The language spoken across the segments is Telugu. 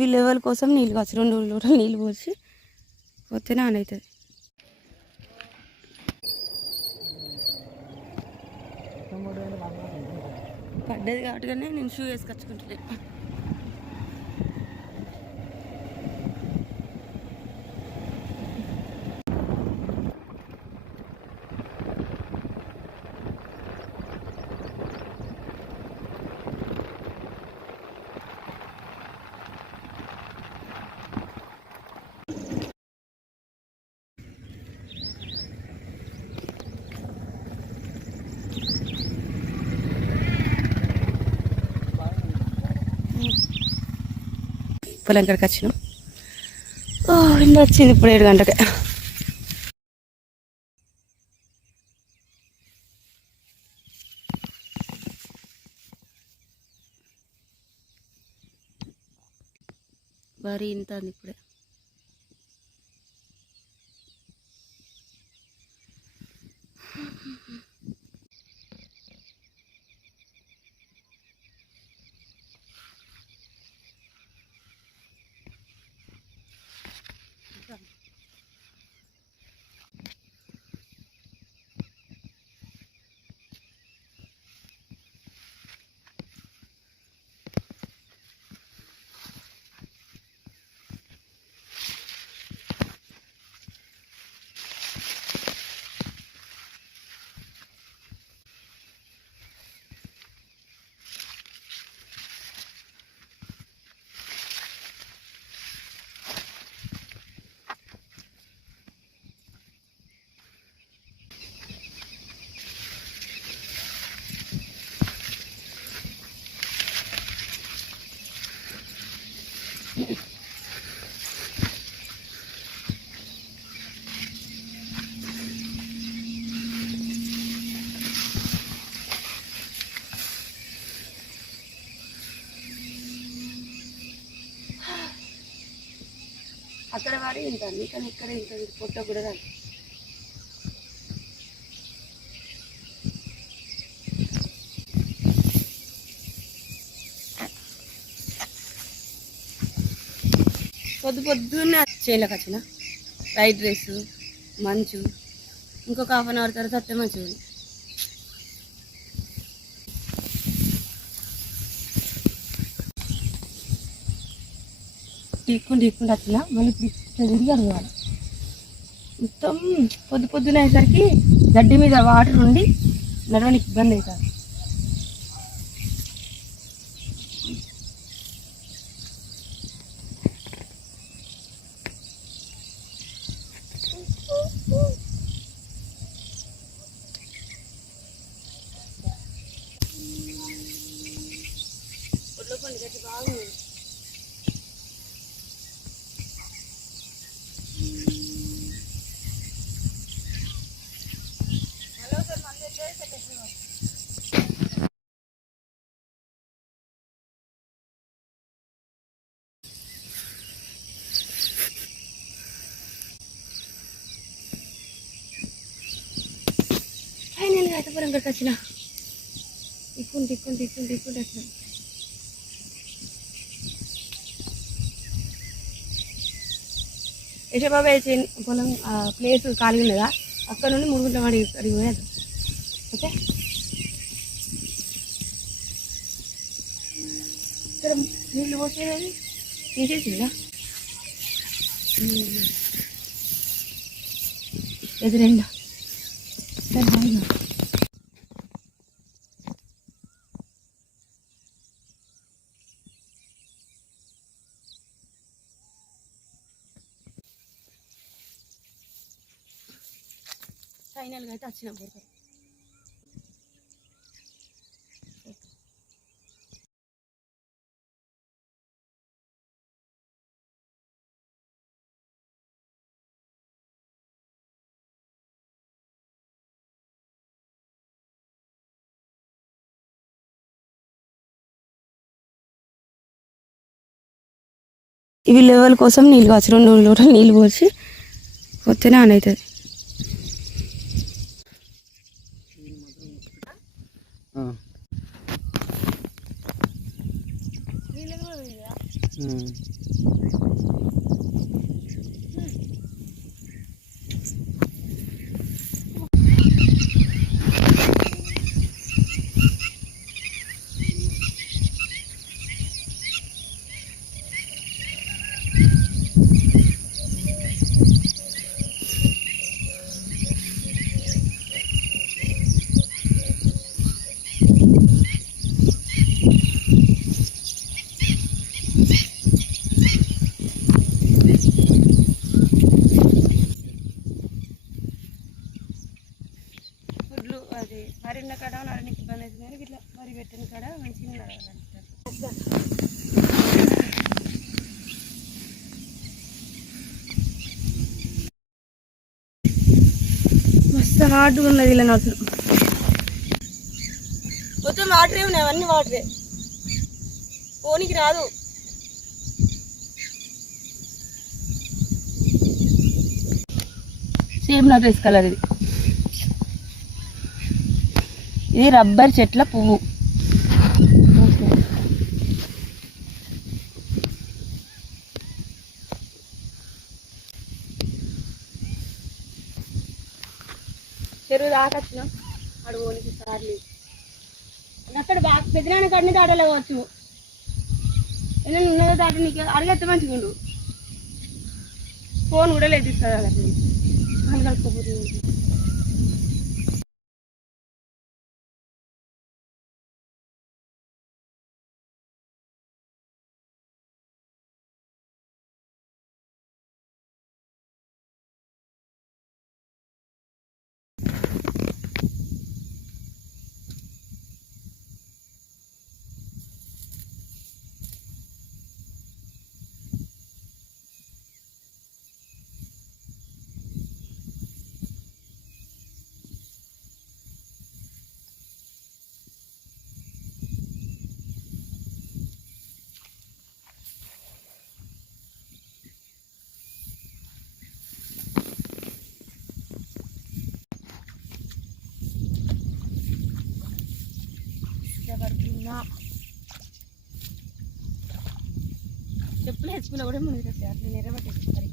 ఇవి లెవెల్ కోసం నీళ్ళు కావచ్చు 2 లీటర్లు నీళ్ళు పోసి పోతేనే ఆన్ అవుతుంది. పడ్డది కాబట్టి నేను షూ వేసుకొచ్చుకుంటలేను. పొలం కాడికి వచ్చినాం. ఎండ వచ్చింది ఇప్పుడు 7 గంటలకే. వరి ఇంత ఉంది ఇప్పుడే. అక్కడ వాడి ఇంతండి, కానీ ఇక్కడ ఇంత పొట్ట కూడా రాదు. పొద్దున్నే చేయాలకు వచ్చిన ఫ్రైడ్ రైస్ మంచు ఇంకొక ½ అవర్ తర్వాత వస్తే మంచిగా. టీక్కుంటూ వచ్చిన మళ్ళీ తిరిగి అడగాలి. మొత్తం పొద్దున అయ్యేసరికి గడ్డి మీద వాటర్ ఉండి నడవడానికి ఇబ్బంది అవుతుంది. గడ్డి బాగుంది. ఫైనల్గా అయితే పొలం కాడికి వచ్చిన. ఇక్కుంటూ వచ్చిన. యశోబాబాయ్ పొలం ప్లేస్ ఖాళీ ఉన్నదా, అక్కడ నుండి 3 గుంటల వాడి అడిగి పోయాడు. ఓకే, ఇక్కడ నీళ్ళు పోసేది తీసేసిందా? ఎదురెండా బాగా ఫైనల్గా అయితే వచ్చినాం. ఇవి లెవెల్ కోసం నీళ్ళు కావచ్చు 2 లీటర్లు నీళ్ళు పోసి పోతేనే ఆన్ అవుతుంది. అది వరి ఉన్న కాడ నడనికి ఇబ్బంది అవుతుంది కానీ ఇట్లా వరి పెట్టిన కాడ మంచిగా నడవాలంటారు. మస్తు హార్డ్గా ఉన్నది ఇలా నడుచుడు. మొత్తం వాటరే ఉన్నాయి, అవన్నీ వాటరే, పోనీకి రాదు. సేమ్ నా డ్రెస్ కలర్ ఇది. ఇది రబ్బర్ చెట్ల పువ్వు. చెరువు దాకొచ్చినాం, అడుగునికి సార్లు అక్కడ బాగా పెద్దనాన్న కాడిని దాటలేవచ్చు. ఏదైనా ఉన్నదో దాట నీకు అడిగేస్తే మంచిగా ఉండు. ఫోన్ కూడా లేదు ఇస్తుంది అలా అని కలుపుకోపోతుంది. చెప్పులు వేసుకున్నా కూడా ముందుకు వస్తాయి, అట్లా నెరవేర్చేస్తారు.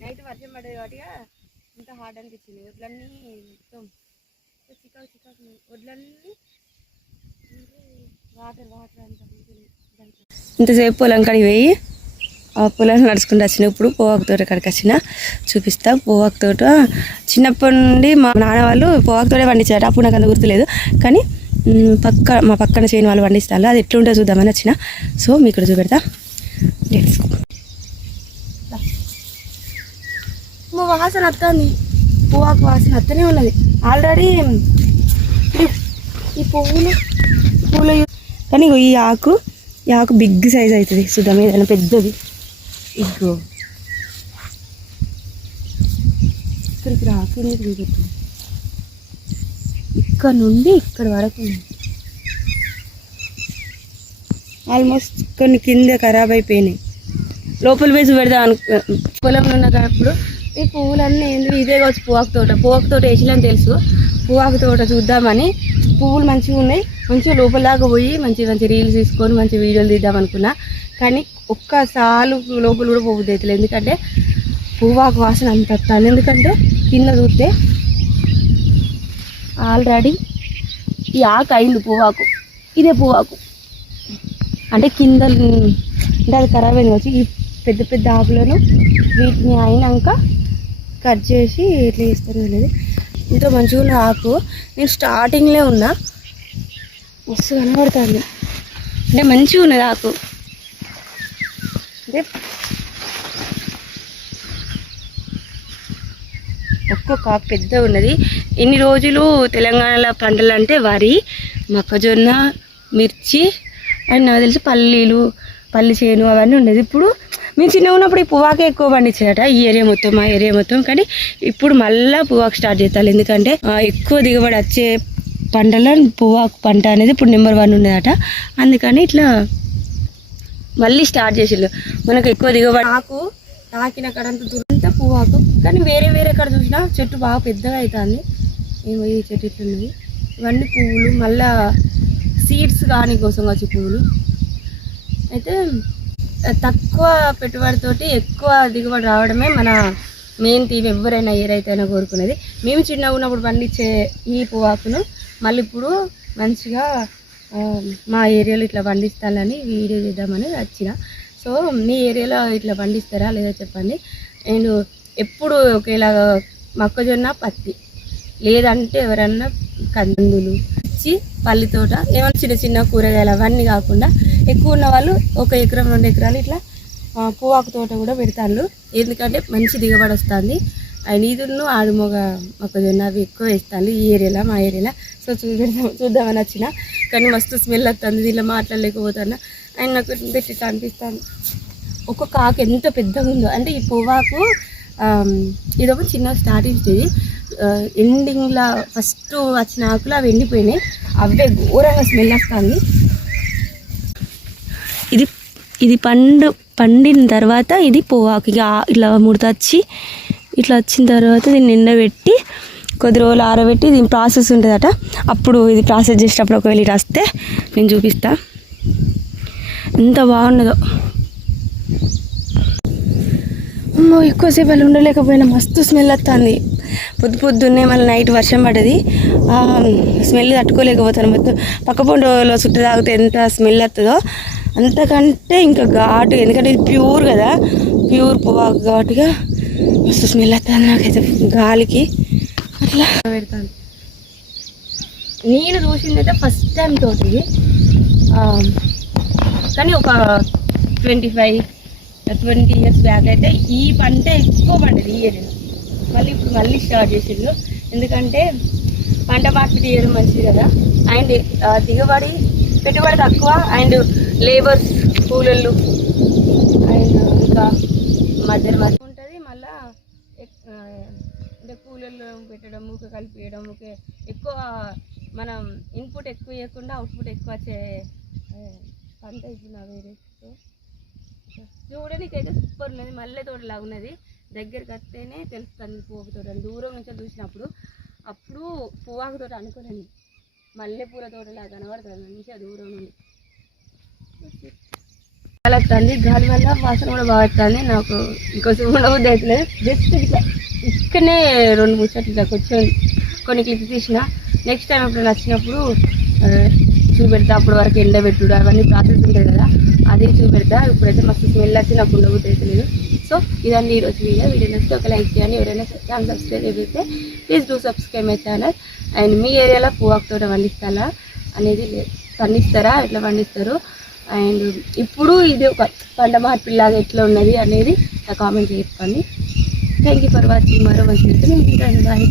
నైట్ వర్షం పడేది కాబట్టి ఇంత హార్డ్ అనిపించింది. వడ్లన్నీ మొత్తం చికాకు చికాకు, వడ్లన్నీ వాటర్ వాటర్ అంతా. ఇంతసేపు పొలం కాడికి పోయి ఆ పొలాన్ని నడుచుకుంటూ వచ్చిన. ఇప్పుడు పోవాకు తోట కాడికి వచ్చిన, చూపిస్తా. పోవాకు తోట చిన్నప్పటి నుండి మా నాన్న వాళ్ళు పోవాకు తోటే పండించారు. అప్పుడు నాకు అంత గుర్తులేదు, కానీ మా పక్కన చేయని వాళ్ళు పండిస్తారు. అది ఎట్లుంటుందో చూద్దామని వచ్చిన. సో మీకు ఇక్కడ చూపెడతా. మా వాసన వస్తుంది, పువ్వాకు వాసన వస్తూనే ఉన్నది. ఆల్రెడీ ఈ పువ్వులు కానీ ఈ ఆకు బిగ్ సైజ్ అవుతుంది. చూద్దాం ఏదైనా పెద్దది. ఇగో ఇక్కడికి రాకుండా దిగుతుంది, ఇక్కడ నుండి ఇక్కడ వరకు. ఆల్మోస్ట్ కొన్ని కింద ఖరాబ్ అయిపోయినాయి. లోపల వేసి పెడదాం పొలంలో ఉన్నప్పుడు ఈ పువ్వులన్నీ ఏంటి, ఇదే కావచ్చు పువ్వాకు తోట వేసిలని తెలుసు. పువ్వాకు తోట చూద్దామని, పువ్వులు మంచిగా ఉన్నాయి, మంచిగా లోపల దాకా పోయి మంచి మంచి రీల్స్ తీసుకొని మంచి వీడియోలు తీద్దాం అనుకున్నా. కానీ ఒక్కసారి లోపల కూడా పోవద్దు అవుతుంది, ఎందుకంటే పువ్వాకు వాసన అంత వస్తాను. ఎందుకంటే కింద చూస్తే ఆల్రెడీ ఈ ఆకు అయింది పువ్వాకు. ఇదే పువ్వాకు అంటే కింద అంటే అది ఖరాబ్ అయింది వచ్చి. ఈ పెద్ద పెద్ద ఆకులను వీటిని అయినాక కట్ చేసి ఇట్లా వేస్తారు. లేదు ఇంత మంచిగా ఉన్న ఆకు. నేను స్టార్టింగ్లో ఉన్నా, మస్తు కనబడుతుంది, అంటే మంచిగా ఉన్నది ఆకు. అంటే ఒక్కొక్క ఆకు పెద్ద ఉన్నది. ఇన్ని రోజులు తెలంగాణలో పంటలు అంటే వరి, మొక్కజొన్న, మిర్చి అండ్ నాకు తెలిసి పల్లి చేను అవన్నీ ఉండేది. ఇప్పుడు మేము చిన్నగా ఉన్నప్పుడు ఈ పువ్వాకే ఎక్కువ పండించారట ఈ ఏరియా మొత్తం, మా ఏరియా మొత్తం. కానీ ఇప్పుడు మళ్ళీ పువ్వాకు స్టార్ట్ చేస్తారు. ఎందుకంటే ఎక్కువ దిగుబడి వచ్చే పంటలో పువ్వాకు పంట అనేది ఇప్పుడు నెంబర్ 1 ఉన్నదట. అందుకని ఇట్లా మళ్ళీ స్టార్ట్ చేసిళ్ళు. మనకు ఎక్కువ దిగుబడి ఆకు తాకిన కడంత దూరంతా పువ్వాకు. కానీ వేరే ఎక్కడ చూసినా చెట్టు బాగా పెద్దగా అవుతుంది. ఏమో ఈ చెట్టు ఇట్లున్నది. ఇవన్నీ పువ్వులు, మళ్ళా సీడ్స్ కానీ కోసం వచ్చే పువ్వులు. అయితే తక్కువ పెట్టుబడితోటి ఎక్కువ దిగుబడి రావడమే మన మెయిన్ థీమ్. ఎవరైనా ఏరైతేనా కోరుకునేది. మేము చిన్నగా ఉన్నప్పుడు పండించే ఈ పువ్వాకును మళ్ళీ ఇప్పుడు మంచిగా మా ఏరియాలో ఇట్లా పండిస్తానని వీడియో చేద్దామని వచ్చిన. సో మీ ఏరియాలో ఇట్లా పండిస్తారా లేదా చెప్పండి. అండ్ ఎప్పుడు ఒకేలాగా మొక్కజొన్న, పత్తి, లేదంటే ఎవరన్నా కందులు ఇచ్చి పల్లి తోట, ఏమైనా చిన్న చిన్న కూరగాయలు అవన్నీ కాకుండా ఎక్కువ ఉన్న వాళ్ళు 1 ఎకరం 2 ఎకరాలు ఇట్లా పువ్వాకు తోట కూడా పెడతాను. ఎందుకంటే మంచి దిగుబడి వస్తుంది. అండ్ ఈదును ఆడుమొగ మొక్కజొన్న అవి ఎక్కువ వేస్తాను ఈ ఏరియాలో, మా ఏరియాలో. సో చూద్దామని వచ్చిన. కానీ మస్తు స్మెల్ వస్తుంది, దీనిలో మాట్లాడలేకపోతున్నా. అండ్ నాకు ఇట్లా అనిపిస్తాను. ఒక్కొక్క ఆకు ఎంత పెద్దగా ఉందో. అంటే ఈ పువ్వాకు ఇదొక చిన్న స్టార్టింగ్ స్టేజ్. ఎండింగ్లో ఫస్ట్ వచ్చిన ఆకులు అవి ఎండిపోయినాయి. అవే ఘోరంగా స్మెల్ వస్తుంది. ఇది పండిన తర్వాత ఇది పువ్వాకు ఇక ఇట్లా ముడతచ్చి ఇట్లా వచ్చిన తర్వాత దీన్ని ఎండబెట్టి కొద్ది రోజులు ఆరబెట్టి దీని ప్రాసెస్ ఉంటుందట. అప్పుడు ఇది ప్రాసెస్ చేసేటప్పుడు ఒకవేళ ఇటు వస్తే నేను చూపిస్తా. ఎంత బాగున్నదో. ఎక్కువసేపు అలా ఉండలేకపోయినా మస్తు స్మెల్ వస్తుంది. పొద్దున్నే మళ్ళీ నైట్ వర్షం పడ్డది. స్మెల్ తట్టుకోలేకపోతాను. మొత్తం పక్క పొండలో చుట్టూ తాగితే ఎంత స్మెల్ వస్తుందో అంతకంటే ఇంకా ఘాటు. ఎందుకంటే ఇది ప్యూర్ కదా, ప్యూర్ పువ్వాకు ఘాటుగా మస్తు స్మెల్ వస్తుంది నాకైతే. గాలికి అట్లా పెడతాను. నేను చూసిందైతే ఫస్ట్ టైం తోటి. కానీ ఒక 20 ఇయర్స్ బ్యాక్ అయితే ఈ పంట ఎక్కువ పండేది ఈ ఏరియాలో. ఇప్పుడు మళ్ళీ స్టార్ట్ చేసిండ్రు. ఎందుకంటే పంట మార్పిడి చేయడం మంచిది కదా. అండ్ దిగుబడి పెట్టుబడి తక్కువ. అండ్ లేబర్స్ కూలీళ్ళు అండ్ ఇంకా మధ్య ఉంటుంది. మళ్ళా అంటే కూలీళ్ళు పెట్టడం, ఊకే కలిపియడం, ఊకే ఎక్కువ మనం ఇన్పుట్ ఎక్కువ ఇవ్వకుండా అవుట్పుట్ ఎక్కువ వచ్చే పంట ఇప్పుడు నా వేరే. చూడడానికైతే సూపర్ ఉన్నది. మల్లె తోటలాగా ఉన్నది. దగ్గరికి వస్తేనే తెలుస్తుంది పువ్వాకు తోట. దూరం నుంచి చూసినప్పుడు అప్పుడు పువ్వాకు తోట అనుకోలేండి, మల్లెపూల తోటలాగా కనబడుతుంది మంచిగా దూరం నుండి. గాలి వస్తుంది, గాలి వల్ల వాసన కూడా బాగా వస్తుంది. నాకు ఇంకోసం ఉండబుద్ధి అవుతలేదు. జస్ట్ ఇట్లా ఇక్కడనే 2 ముచ్చట్లు ఇట్లా కూర్చొని కొన్ని క్లిప్స్ తీసిన. నెక్స్ట్ టైం ఎప్పుడు నచ్చినప్పుడు చూపెడతా. అప్పటి వరకు ఎండబెట్టుడు అవన్నీ ప్రాసెస్ ఉంటుంది కదా, అది చూపెడతా. ఇప్పుడైతే మస్తు స్మెల్ వచ్చి నాకు ఉండబుద్ధి అవుతలేదు. సో ఇదండి ఈరోజు వీడియో నచ్చితే ఒక లైక్ చేయండి. ఎవరైనా ఛానల్ సబ్స్క్రైబ్ అయితే please do subscribe my channel. And మీ ఏరియాలో పువ్వాకు తోట పండిస్తారా అనేది పండిస్తారా, ఎట్లా పండిస్తారు, అండ్ ఇప్పుడు ఇది ఒక పంట మార్పిడిలాగా ఎట్లా ఉన్నది అనేది నా కామెంట్ చెప్పండి. Thank you for watching. మరో మంచి నేను బాయ్.